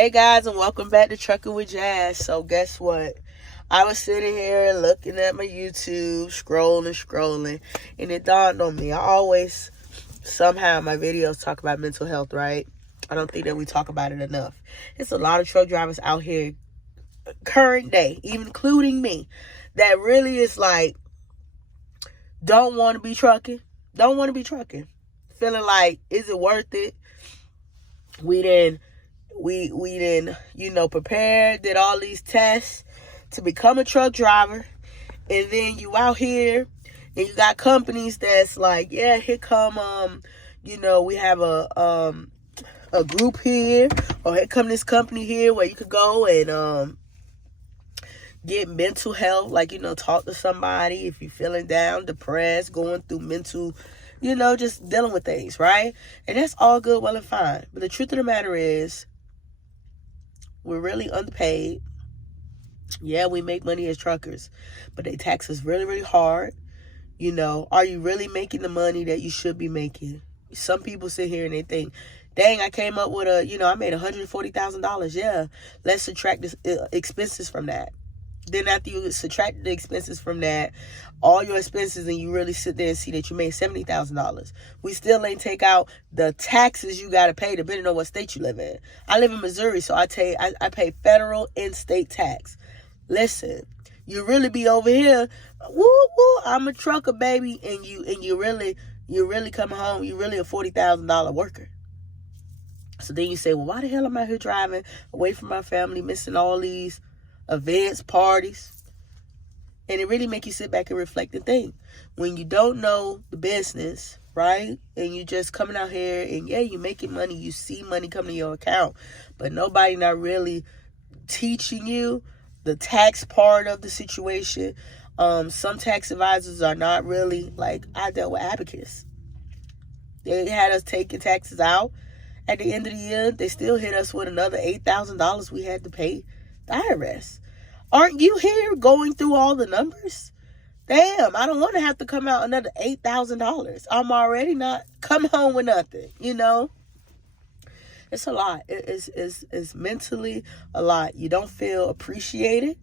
Hey guys, and welcome back to Trucking with Jazz. So guess what? I was sitting here looking at my YouTube, scrolling, and it dawned on me. I always, somehow, in my videos talk about mental health, right? I don't think that we talk about it enough. It's a lot of truck drivers out here, current day, even including me, that really is like, don't want to be trucking. Feeling like, is it worth it? We didn't, prepared, did all these tests to become a truck driver. And then you out here and you got companies that's like, yeah, here come, we have a group here, or here come this company here where you could go and, get mental health, like, talk to somebody if you're feeling down, depressed, going through mental, just dealing with things, right? And that's all good, well and fine. But the truth of the matter is, we're really underpaid. Yeah, we make money as truckers, but they tax us really, really hard. Are you really making the money that you should be making? Some people sit here and they think, dang, I came up with I made $140,000. Yeah, let's subtract the expenses from that. Then after you subtract the expenses from that, all your expenses, and you really sit there and see that you made $70,000. We still ain't take out the taxes you got to pay depending on what state you live in. I live in Missouri, so I pay federal and state tax. Listen, you really be over here, I'm a trucker, baby, and you really coming home, you really a $40,000 worker. So then you say, well, why the hell am I here driving away from my family, missing all these events, parties? And it really make you sit back and reflect and think. When you don't know the business, right? And you just coming out here and yeah, you making money, you see money coming to your account, but nobody not really teaching you the tax part of the situation. Some tax advisors are not really, like, I dealt with advocates. They had us taking taxes out. At the end of the year, they still hit us with another $8,000 we had to pay the IRS. Aren't you here going through all the numbers? Damn, I don't want to have to come out another $8,000. I'm already not coming home with nothing, It's a lot. It's mentally a lot. You don't feel appreciated.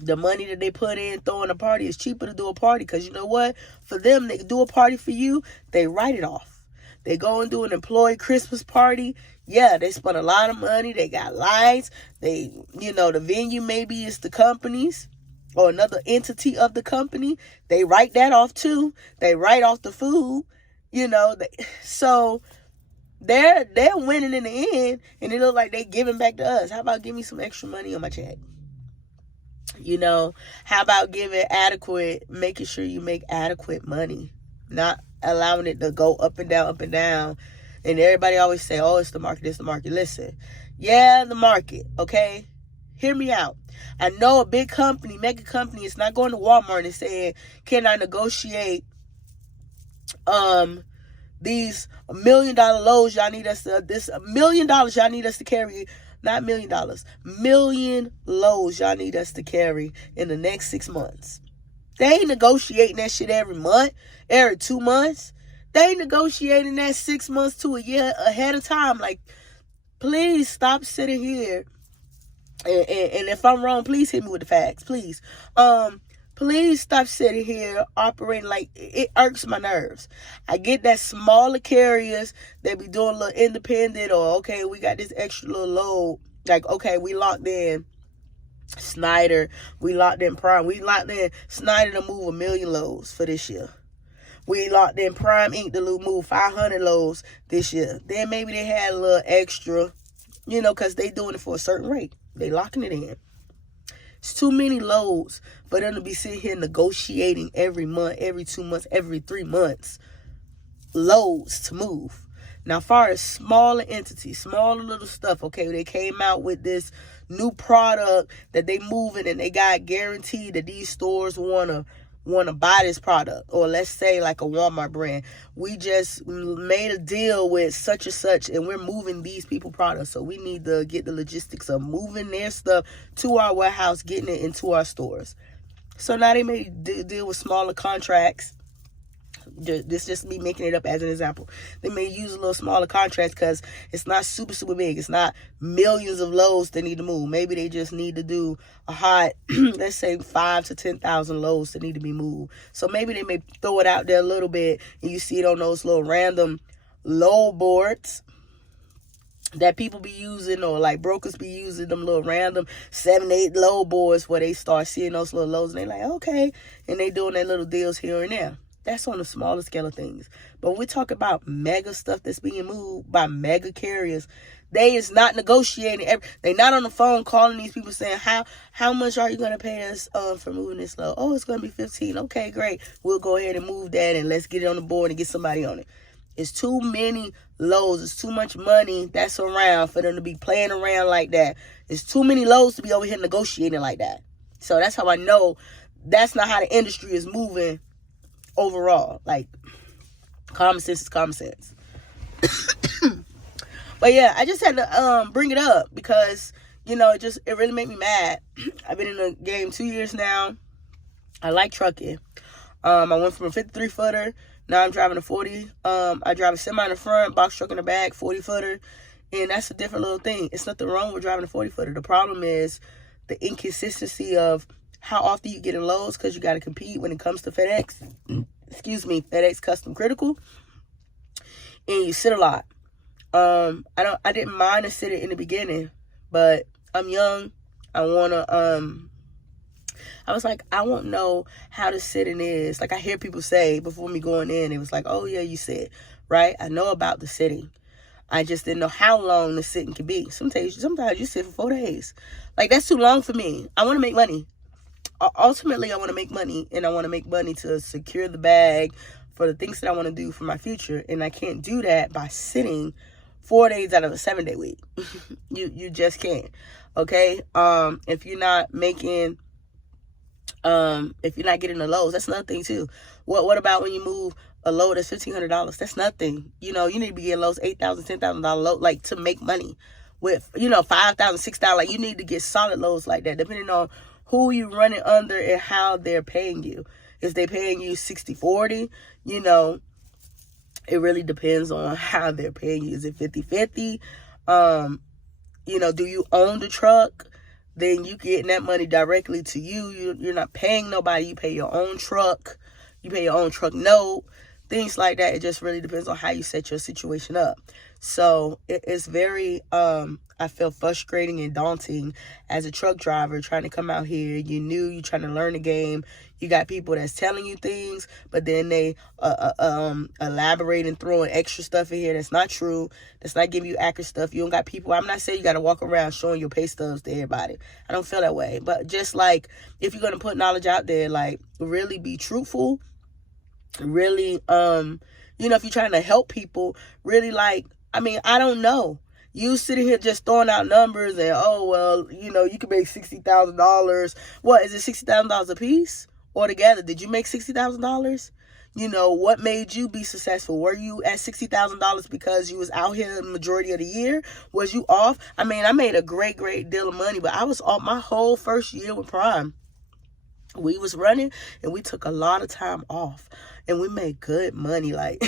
The money that they put in throwing a party is cheaper to do a party, because you know what? For them, they do a party for you, they write it off. They go and do an employee Christmas party. Yeah, they spend a lot of money. They got lights. The venue maybe is the company's or another entity of the company. They write that off too. They write off the food, so they're winning in the end, and it looks like they giving back to us. How about give me some extra money on my check? How about making sure you make adequate money, not allowing it to go up and down. And everybody always say, oh, it's the market. Listen, yeah, the market, okay? Hear me out. I know a big company, mega company, is not going to Walmart and saying, can I negotiate these $1 million loads y'all need us to, this $1 million y'all need us to carry, not $1 million, million loads y'all need us to carry in the next 6 months. They ain't negotiating that shit every month, every 2 months. They ain't negotiating that 6 months to a year ahead of time. Like, please stop sitting here. And if I'm wrong, please hit me with the facts, please. Please stop sitting here operating like, it irks my nerves. I get that smaller carriers, they be doing a little independent, or okay, we got this extra little load. Like, okay, we locked in Snyder, we locked in Prime, we locked in Snyder to move 1 million loads for this year. We locked in Prime Inc. to move 500 loads this year. Then maybe they had a little extra, because they doing it for a certain rate. They locking it in. It's too many loads for them to be sitting here negotiating every month, every 2 months, every 3 months, loads to move. Now, as far as smaller entities, smaller little stuff, okay, they came out with this new product that they moving, and they got guaranteed that these stores want to buy this product. Or let's say like a Walmart brand, we just made a deal with such and such, and we're moving these people products, so we need to get the logistics of moving their stuff to our warehouse, getting it into our stores. So now they may deal with smaller contracts This just me making it up as an example. They may use a little smaller contracts because it's not super, super big. It's not millions of loads they need to move. Maybe they just need to do a hot, let's say 5 to 10,000 loads that need to be moved. So maybe they may throw it out there a little bit, and you see it on those little random load boards that people be using, or like brokers be using, them little random 7-8 load boards where they start seeing those little loads, and they like, okay, and they doing their little deals here and there. That's on the smaller scale of things. But when we talk about mega stuff that's being moved by mega carriers, they is not negotiating. They not on the phone calling these people saying, how much are you going to pay us for moving this load? Oh, it's going to be 15. Okay, great. We'll go ahead and move that, and let's get it on the board and get somebody on it. It's too many loads. It's too much money that's around for them to be playing around like that. It's too many loads to be over here negotiating like that. So that's how I know that's not how the industry is moving overall. Like, common sense is common sense. But yeah, I just had to bring it up because, you know, it really made me mad. I've been in the game 2 years now. I like trucking. I went from a 53 footer. Now I'm driving a 40. I drive a semi in the front, box truck in the back, 40 footer. And that's a different little thing. It's nothing wrong with driving a 40 footer. The problem is the inconsistency of how often you get in loads, because you got to compete when it comes to FedEx. FedEx Custom Critical. And you sit a lot. I didn't mind to sit it in the beginning, but I'm young. I was like, I won't know how to sit in is. Like, I hear people say before me going in, it was like, oh yeah, you sit, right? I know about the sitting. I just didn't know how long the sitting could be. Sometimes you sit for 4 days. Like, that's too long for me. I want to make money. Ultimately, I want to make money, and I want to make money to secure the bag for the things that I want to do for my future. And I can't do that by sitting 4 days out of a 7-day week. You just can't. Okay. If you're not making, if you're not getting the loads, that's another thing too. What about when you move a load that's $1,500? That's nothing. You know, you need to be getting loads $8,000, $10,000 load, like, to make money with, you know, $5,000, $6,000. Like, you need to get solid loads like that, depending on who you running under and how they're paying you. Is they paying you 60-40? You know, it really depends on how they're paying you. Is it 50-50? You know, do you own the truck? Then you getting that money directly to you. You're not paying nobody. You pay your own truck. You pay your own truck note. Things like that. It just really depends on how you set your situation up. So it's very, I feel frustrating and daunting as a truck driver trying to come out here. You're trying to learn the game. You got people that's telling you things, but then they elaborate and throwing extra stuff in here that's not true. That's not giving you accurate stuff. You don't got people. I'm not saying you got to walk around showing your pay stubs to everybody. I don't feel that way. But just like, if you're going to put knowledge out there, like, really be truthful. Really, you know, if you're trying to help people, really, like, I mean, I don't know. You sitting here just throwing out numbers and, oh, well, you know, you can make $60,000. What, is it $60,000 a piece or together? Did you make $60,000? You know, what made you be successful? Were you at $60,000 because you was out here the majority of the year? Was you off? I mean, I made a great, great deal of money, but I was off my whole first year with Prime. We was running and we took a lot of time off and we made good money. Like,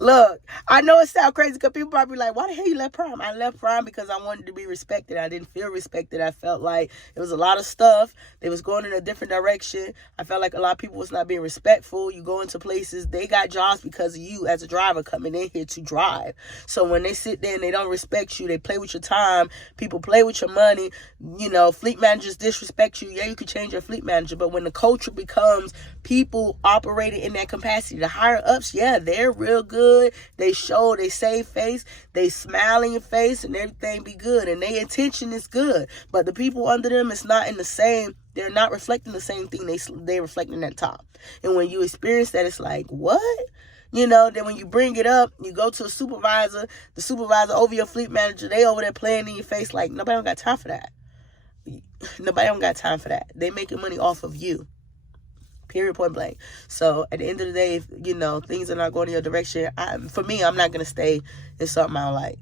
look, I know it sounds crazy because people probably like, why the hell you left Prime? I left Prime because I wanted to be respected. I didn't feel respected. I felt like it was a lot of stuff. They was going in a different direction. I felt like a lot of people was not being respectful. You go into places, they got jobs because of you as a driver coming in here to drive. So when they sit there and they don't respect you, they play with your time. People play with your money. You know, fleet managers disrespect you. Yeah, you could change your fleet manager. But when the culture becomes people operating in that capacity, the higher ups, yeah, they're real good. They save face, they smile in your face, and everything be good, and their intention is good. But the people under them, it's not in the same. They're not reflecting the same thing they reflecting at top. And when you experience that, it's like, what? You know, then when you bring it up, you go to a supervisor, the supervisor over your fleet manager, they over there playing in your face like, nobody don't got time for that. Nobody don't got time for that. They making money off of you. Period, point blank. So at the end of the day, if, you know, things are not going in your direction, for me, I'm not going to stay in something I don't like.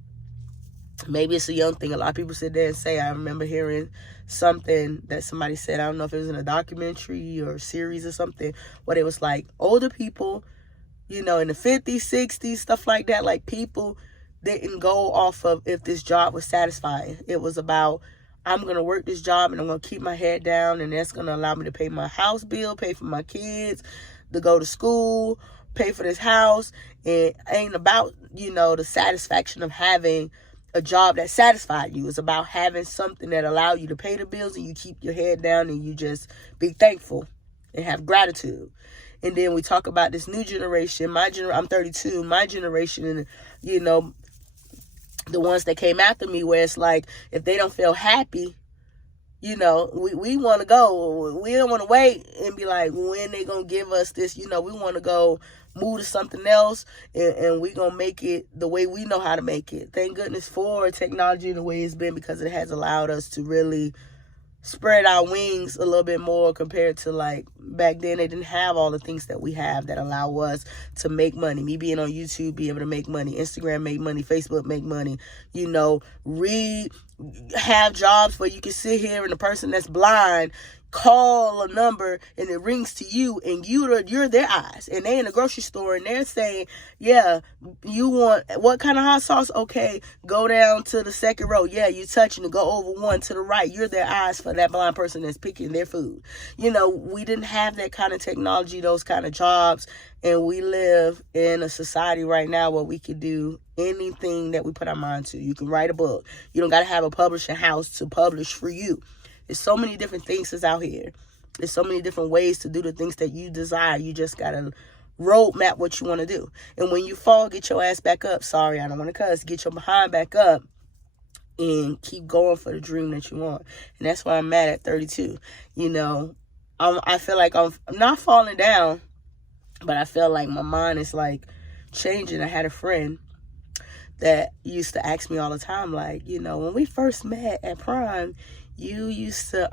Maybe it's a young thing. A lot of people sit there and say, I remember hearing something that somebody said, I don't know if it was in a documentary or a series or something, but it was like older people in the 50s, 60s, stuff like that. Like, people didn't go off of if this job was satisfying. It was about, I'm going to work this job and I'm going to keep my head down, and that's going to allow me to pay my house bill, pay for my kids, to go to school, pay for this house. It ain't about, the satisfaction of having a job that satisfied you. It's about having something that allow you to pay the bills, and you keep your head down and you just be thankful and have gratitude. And then we talk about this new generation. I'm 32. My generation, and the ones that came after me, where it's like, if they don't feel happy, we want to go. We don't want to wait and be like, when they gonna give us this? We want to go move to something else, and we gonna make it the way we know how to make it. Thank goodness for technology the way it's been, because it has allowed us to really spread our wings a little bit more, compared to like back then. They didn't have all the things that we have that allow us to make money. Me being on YouTube, be able to make money. Instagram, make money. Facebook, make money. Have jobs where you can sit here, and the person that's blind call a number and it rings to you, and you're their eyes, and they in the grocery store and they're saying, yeah, you want what kind of hot sauce? Okay, go down to the second row. Yeah, you touching to go over one to the right. You're their eyes for that blind person that's picking their food. We didn't have that kind of technology, those kind of jobs, and we live in a society right now where we can do anything that we put our mind to. You can write a book. You don't got to have a publishing house to publish for you. There's so many different things that's out here. There's so many different ways to do the things that you desire. You just got to roadmap what you want to do. And when you fall, get your ass back up. Sorry, I don't want to cuss. Get your behind back up and keep going for the dream that you want. And that's why I'm mad at 32. I feel like I'm not falling down, but I feel like my mind is like changing. I had a friend that used to ask me all the time, like, when we first met at Prime, you used to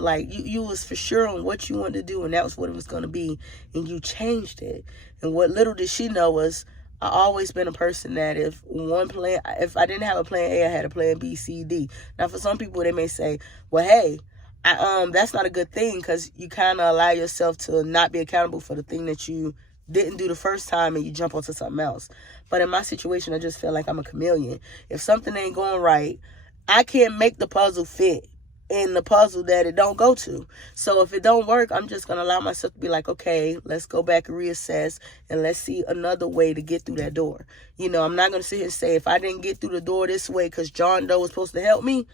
like, you was for sure on what you wanted to do, and that was what it was going to be, and you changed it. And what little did she know was, I always been a person that if I didn't have a plan A, I had a plan B, C, D. Now, for some people, they may say, well, hey, that's not a good thing, because you kind of allow yourself to not be accountable for the thing that you didn't do the first time, and you jump onto something else. But in my situation, I just feel like I'm a chameleon. If something ain't going right, I can't make the puzzle fit in the puzzle that it don't go to. So if it don't work, I'm just going to allow myself to be like, okay, let's go back and reassess, and let's see another way to get through that door. I'm not going to sit here and say, if I didn't get through the door this way because John Doe was supposed to help me,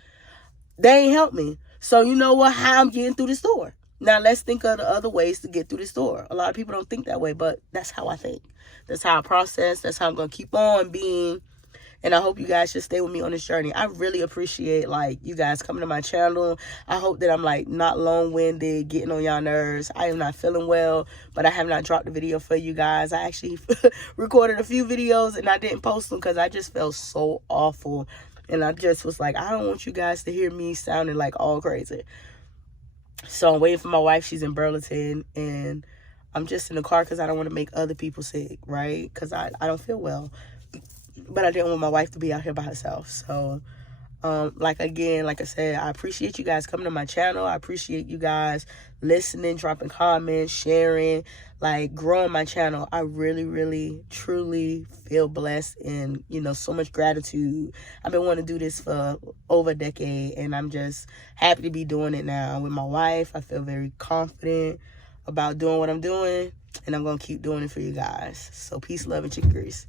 they ain't helped me. So you know what? How I'm getting through this door. Now let's think of the other ways to get through this door. A lot of people don't think that way, but that's how I think. That's how I process. That's how I'm going to keep on being. And I hope you guys just stay with me on this journey. I really appreciate, like, you guys coming to my channel. I hope that I'm, like, not long-winded, getting on y'all nerves. I am not feeling well, but I have not dropped a video for you guys. I actually recorded a few videos, and I didn't post them because I just felt so awful. And I just was like, I don't want you guys to hear me sounding, like, all crazy. So I'm waiting for my wife. She's in Burlington, and I'm just in the car because I don't want to make other people sick, right? Because I don't feel well. But I didn't want my wife to be out here by herself. So, like I said, I appreciate you guys coming to my channel. I appreciate you guys listening, dropping comments, sharing, like, growing my channel. I really, really, truly feel blessed, and, so much gratitude. I've been wanting to do this for over a decade, and I'm just happy to be doing it now with my wife. I feel very confident about doing what I'm doing, and I'm going to keep doing it for you guys. So peace, love, and chicken grease.